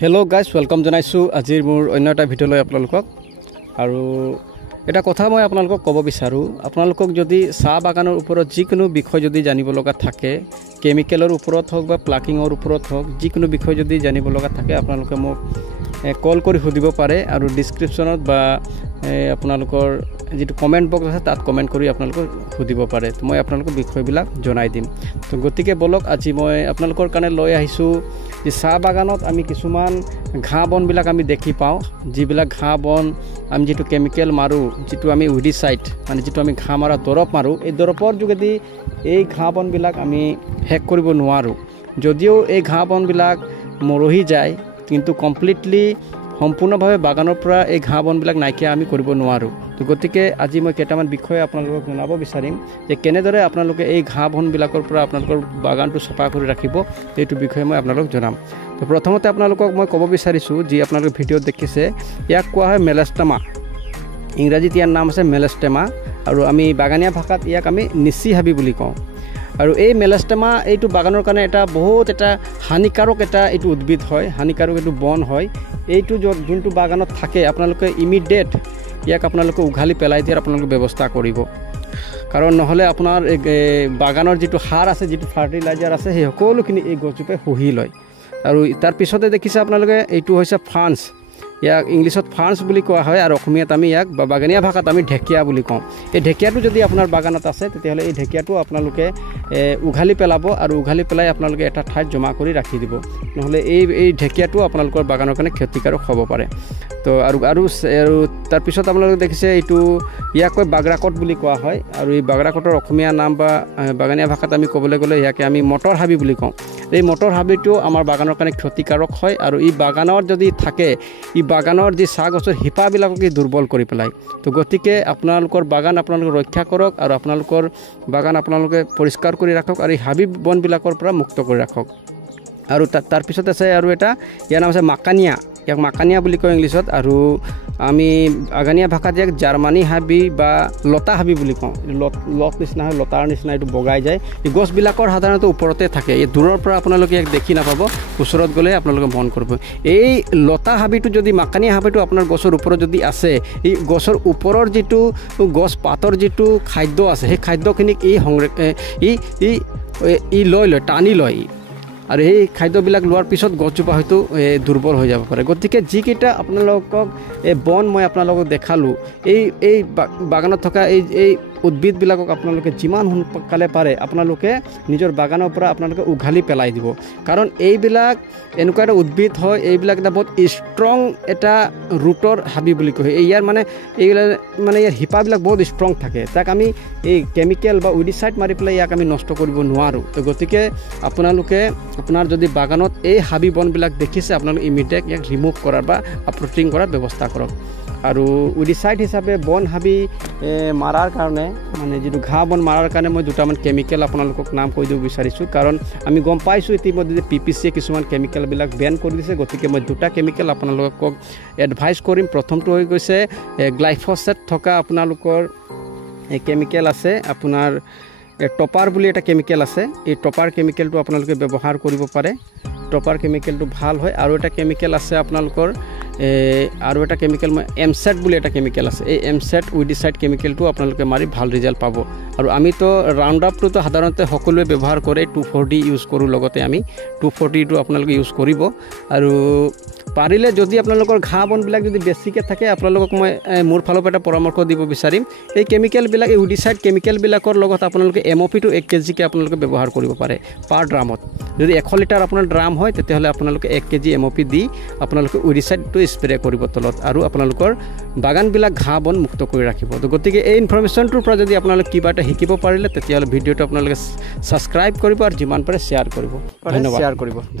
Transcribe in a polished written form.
hello guys welcome जनाइछु आजिर मोर अन्य এটা video লৈ আপোনালোকক আৰু এটা কথা মই আপোনালোকক ক'ব বিচাৰো আপোনালোকক যদি চাহ বাগানৰ ওপৰত যিকোনো বিষয় যদি জানিব লগা থাকে কেমিকেলৰ ওপৰত হওক বা প্লাকিংৰ ওপৰত হওক যিকোনো বিষয় যদি জানিব লগা থাকে আপোনালোকে মোক কল কৰি সুধিব পাৰে আৰু ডেসক্ৰিপচনত বা আপোনালোকৰ যেটো কমেন্ট বক্স আছে তাত কমেন্ট কৰি আপোনালোকক সুধিব পাৰে তো মই আপোনালোকক বিষয়বিলাক জনাই দিম তো গতিকে বলক আজি মই আপোনালোকৰ কাৰণে লৈ আহিছো যে চাহ বাগানত আমি কিছুমান ঘাঁহ বনবিলাক আমি দেখি পাওঁ যিবিলাক ঘাঁহ বন আমি যেটো কেমিকেল মাৰো যেটো আমি উইডিসাইড মানে যেটো আমি ঘাঁহ মাৰা দৰব মাৰো এই দৰবৰ যোগেদি এই ঘাঁহ বনবিলাক আমি হেক কৰিব নোৱাৰো যদিও এই ঘাঁহ বনবিলাক মৰহি যায় কিন্তু কমপ্লিটলি সম্পূৰ্ণভাৱে বাগানৰ পৰা এই ঘাঁহ বনবিলাক নাইকিয়া আমি কৰিব নোৱাৰো তো গতিকে আজি মই কেইটামান বিষয় আপোনালোকক জনাব বিচাৰিম যে কেনেদৰে আপোনালোকে এই ঘাঁহ বনবিলাকৰ পৰা আপোনালোকৰ বাগানটো সফা কৰি ৰাখিব এইটো বিষয় মই আপোনালোকক জনাম তো প্ৰথমতে আপোনালোকক মই ক'ব বিচাৰিছো যে আপোনালোকে ভিডিঅ' দেখিছে ইয়াক কোৱা হয় মেলাষ্টেমা ইংৰাজীত ইয়াৰ নাম আছে মেলাষ্টেমা আৰু আমি বাগানীয়া ভাষাত ইয়াক আমি নিচি হাবি বুলি কওঁ আৰু এই মেলাষ্টেমা এইটো বাগানৰ কাৰণে এটা বহুত এটা হানিকাৰক এটা এইটো উদ্ভিদ হয় হানিকাৰক এইটো বন হয় এইটো যোনটো বাগানত থাকে আপোনালোকে ইমিডিয়েট ইয়াক আপোনালোকে উঘালি পেলাই দিয়াৰ আপোনালোকে ব্যৱস্থা কৰিব কাৰণ নহলে আপোনাৰ বাগানৰ যেটো সাৰ আছে যেটো ফাৰ্টিলাইজাৰ আছে সেই সকলোখিনি এই গছজোপে শুহি লয় আৰু তাৰ পিছতে দেখিছে আপোনালোকে এইটো হৈছে ফান্স ইয়াক ইংলিছত ফান্স বুলি কোৱা হয় আৰু অসমীয়াত আমি ইয়াক বাগানীয়া ভাষাত আমি ঢেকিয়া বুলি কওঁ এই ঢেকিয়াটো যদি আপোনাৰ বাগানত আছে তেতিয়াহলে এই ঢেকিয়াটো আপোনালোকে উঘালি পেলাব আৰু উঘালি পেলাই আপোনালোকে এটা ঠাইত জমা কৰি ৰাখি দিব নহলে এই ঢেকিয়াটো আপোনালোকৰ বাগানৰ কাৰণে ক্ষতিকাৰক হ'ব পাৰে তো আৰু তাৰ পিছত আপোনালোকে দেখিছে এইটো ইয়াক কয় বাগৰাকট বুলি কোৱা হয় আৰু এই বাগৰাকটৰ অসমীয়া নাম বা বাগানীয়া ভাষাত আমি ক'বলৈ গ'লে ইয়াকে আমি মটৰ হাবি বুলি কওঁ এই মটৰ হাবিটো আমাৰ বাগানৰ কাৰণে ক্ষতিকাৰক হয় আৰু এই বাগানত যদি থাকে এই বাগানৰ যে চাহ গছৰ শিপাবিলাকক দুৰ্বল কৰি পেলাই তো গতিকে আপোনালোকৰ বাগান আপোনালোকে ৰক্ষা কৰক আৰু আপোনালোকৰ বাগান আপোনালোকে পৰিষ্কাৰ কৰি ৰাখক আৰু এই হাবি বনবিলাকৰ পৰা মুক্ত কৰি ৰাখক আৰু তাৰ পিছত আছে আৰু এটা ইয়াৰ নাম আছে মাকানিয়া ইয়াক মাকানিয়া বুলি কয় ইংলিছত আৰু আমি বাগানীয়া ভাষাত ইয়াক জাৰ্মানী হাবি বা লতা হাবি বুলি কওঁ লট নিচিনা হয় লতাৰ নিচিনা এইটো বগাই যায় এই গছবিলাকৰ সাধাৰণতে ওপৰতে থাকে এই দূৰৰ পৰা আপোনালোকে ইয়াক দেখি নাপাব ওচৰত গ'লে আপোনালোকে মন কৰিব এই লতা হাবিটো যদি মাকানিয়া হাবিটো আপোনাৰ গছৰ ওপৰত যদি আছে এই গছৰ ওপৰৰ যেটো গছ পাতৰ যেটো খাদ্য আছে সেই খাদ্যখিনিক ই লৈ টানি লয় আৰু এই খাদ্যবিলাক লোৱাৰ পিছত গছজোপা হয়তো দুৰ্বল হৈ যাব পাৰে গতিকে যিকেইটা আপোনালোকক বন মই আপোনালোকক দেখালো এই বাগানত থকা এই উদ্ভিদবিলাকক আপোনালোকে যিমান সোনকালে পাৰে আপোনালোকে নিজৰ বাগানৰ পৰা আপোনালোকে উঘালি পেলাই দিব কাৰণ এইবিলাক এনেকুৱা এটা উদ্ভিদ হয় এইবিলাক এটা বহুত ষ্ট্ৰং এটা ৰুটৰ হাবি বুলি কয় ইয়াৰ ইয়াৰ শিপাবিলাক বহুত ষ্ট্ৰং থাকে তাক আমি এই কেমিকেল বা উইডিসাইড মাৰি পেলাই ইয়াক আমি নষ্ট কৰিব নোৱাৰো তো গতিকে আপোনালোকে আপোনাৰ যদি বাগানত এই হাবি বনবিলাক দেখিছে আপোনালোকে ইমিডিয়েট ইয়াক ৰিমুভ কৰাৰ বা আপৰুটিং কৰাৰ ব্যৱস্থা কৰক আৰু উইডিসাইড হিচাপে বন হাবি মাৰাৰ কাৰণে মানে যেটো ঘাঁহ বন মাৰাৰ কাৰণে মই দুটামান কেমিকেল আপোনালোকক নাম কৈ দিব বিচাৰিছো কাৰণ আমি গম পাইছো ইতিমধ্যে যে পিপিসি কিছুমান কেমিকেলবিলাক বেন কৰি দিছে গতিকে মই দুটা কেমিকেল আপোনালোকক এডভাইস কৰিম প্ৰথমটো হৈ গৈছে গ্লাইফোসেট থকা আপোনালোকৰ কেমিকেল আছে আপোনাৰ টপাৰ বুলি এটা কেমিকেল আছে এই টপাৰ কেমিকেলটো আপোনালোকে ব্যৱহাৰ কৰিব পাৰে টপাৰ কেমিকেলটো ভাল হয় আৰু এটা কেমিকেল আছে আপোনালোকৰ আৰু এটা কেমিকেল মই এমসেট বুলি এটা কেমিকেল আছে এই এমসেট উইডিসাইড কেমিকেলটো আপোনালোকে মাৰি ভাল ৰিজাল্ট পাব আৰু আমিতো ৰাউন্ড আপটো সাধাৰণতে সকলোৱে ব্যৱহাৰ কৰে 240 ইউজ কৰো লগতে আমি 240 টো আপোনালোকে ইউজ কৰিব আৰু পাৰিলে যদি আপোনালোকৰ ঘাঁহ বনবিলাক যদি বেছিকে থাকে আপোনালোকক মই মোৰ ফালৰ পৰা এটা পৰামৰ্শ দিব বিচাৰিম এই কেমিকেলবিলাক এই উইডিসাইড কেমিকেলবিলাকৰ লগত আপোনালোকে এমঅপি টো 1 কেজি কে আপোনালোকে ব্যৱহাৰ কৰিব পাৰে পাৰ ড্ৰামত যদি 100 লিটাৰ আপোনাৰ ড্ৰাম হয় তেতিয়াহলে আপোনালোকে 1 কেজি এমঅপি দি আপোনালোকে উইডিসাইডটো স্প্ৰে কৰিব তলত আৰু আপোনালোকৰ বাগানবিলাক ঘাঁহ বন মুক্ত কৰি ৰাখিব তো গতিকে এই ইনফৰমেশনটোৰ পৰা যদি আপোনালোকে কিবা এটা শিকিব পাৰিলে তেতিয়াহলে ভিডিঅটো আপোনালোকে সাবস্ক্ৰাইব কৰিব আৰু যিমান পাৰে শ্বেয়াৰ কৰিব ধন্যবাদ শ্বেয়াৰ কৰিব